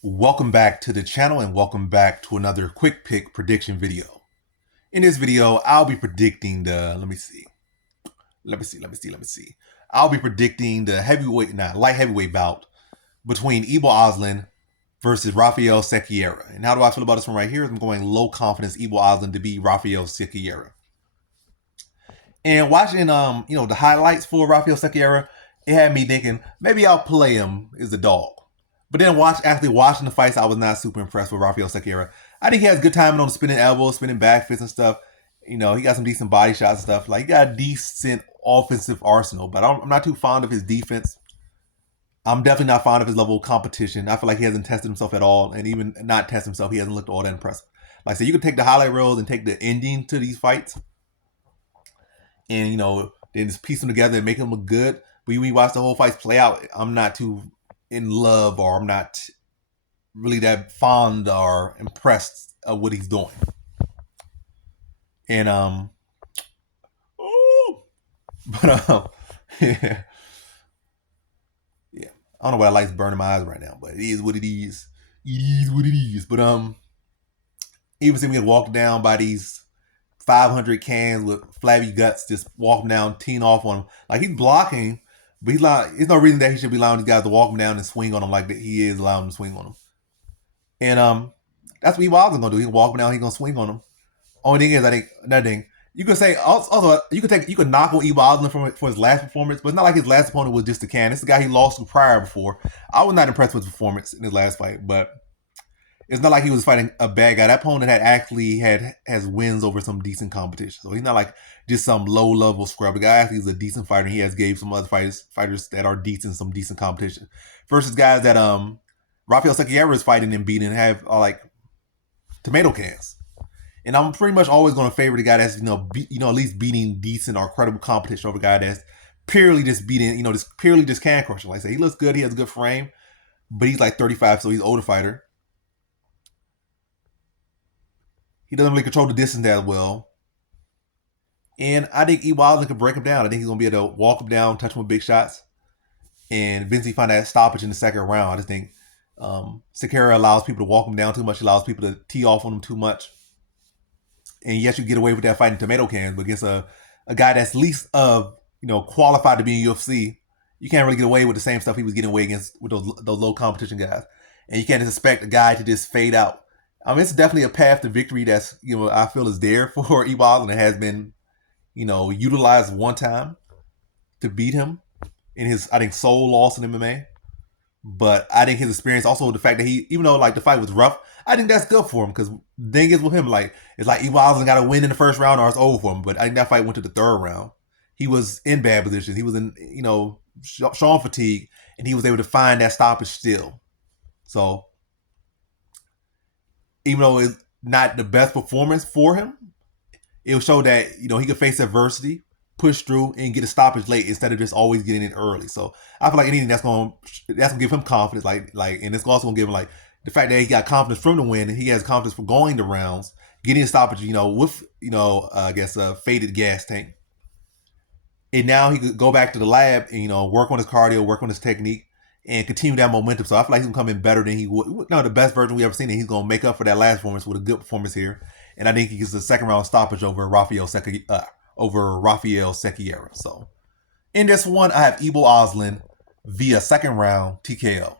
Welcome back to the channel and welcome back to another quick pick prediction video. In this video, I'll be predicting the, let me see. I'll be predicting the light heavyweight bout between Ibo Aslan versus Raffael Cerqueira. And how do I feel about this one right here? I'm going low confidence Ibo Aslan to beat Raffael Cerqueira. And watching, the highlights for Raffael Cerqueira, it had me thinking maybe I'll play him as a dog. But then actually watching the fights, I was not super impressed with Raffael Cerqueira. I think he has good timing on the spinning elbows, spinning back fists and stuff. He got some decent body shots and stuff. Like, he got a decent offensive arsenal, but I'm not too fond of his defense. I'm definitely not fond of his level of competition. I feel like he hasn't tested himself at all, and even not tested himself, he hasn't looked all that impressive. Like I said, you can take the highlight reels and take the ending to these fights, and then just piece them together and make them look good. But when you watch the whole fights play out, I'm not too in love, or I'm not really that fond or impressed of what he's doing. And yeah, yeah. I don't know why I light's burning my eyes right now, but it is what it is. It is what it is. But even seeing me get walked down by these 500 cans with flabby guts, just walking down, teeing off on him. Like, he's blocking, but he's like, there's no reason that he should be allowing these guys to walk him down and swing on him like that he is allowing them to swing on him. And that's what Ibo Aslan gonna do. He can walk him down, he gonna swing on him. Only thing is, I think another thing you could say also you could knock on Ibo Aslan for his last performance, but it's not like his last opponent was just a can. This is the guy he lost to prior before. I was not impressed with his performance in his last fight, but it's not like he was fighting a bad guy. That opponent has wins over some decent competition. So he's not like just some low level scrub. The guy actually is a decent fighter. And he has gave some other fighters that are decent some decent competition. Versus guys that Raffael Cerqueira is fighting and beating have like tomato cans. And I'm pretty much always going to favor the guy that's at least beating decent or credible competition over a guy that's purely just beating purely just can crushing. Like I say, he looks good. He has a good frame, but he's like 35, so he's an older fighter. He doesn't really control the distance that well. And I think Ibo Aslan can break him down. I think he's going to be able to walk him down, touch him with big shots, and eventually find that stoppage in the second round. I just think Cerqueira allows people to walk him down too much, allows people to tee off on him too much. And yes, you get away with that fighting tomato cans, but against a guy that's least qualified to be in UFC, you can't really get away with the same stuff he was getting away against with those low competition guys. And you can't just expect a guy to just fade out. I mean, it's definitely a path to victory that's, I feel is there for Ibo Aslan. It has been, utilized one time to beat him in his, I think, sole loss in MMA. But I think his experience, also the fact that even though like the fight was rough, I think that's good for him, because the thing is with him, like, it's like Ibo Aslan got to win in the first round or it's over for him. But I think that fight went to the third round. He was in bad positions. He was in, showing fatigue, and he was able to find that stoppage still. So even though it's not the best performance for him, it will show that he could face adversity, push through, and get a stoppage late instead of just always getting it early. So I feel like anything that's gonna give him confidence, and it's also gonna give him like the fact that he got confidence from the win, and he has confidence from going to rounds, getting a stoppage, with I guess a faded gas tank. And now he could go back to the lab and work on his cardio, work on his technique, and continue that momentum. So I feel like he's gonna come in better than he would. No, the best version we ever seen, and he's gonna make up for that last performance with a good performance here. And I think he gets the second round stoppage over Raffael Cerqueira. So in this one, I have Ibo Aslan via second round TKO.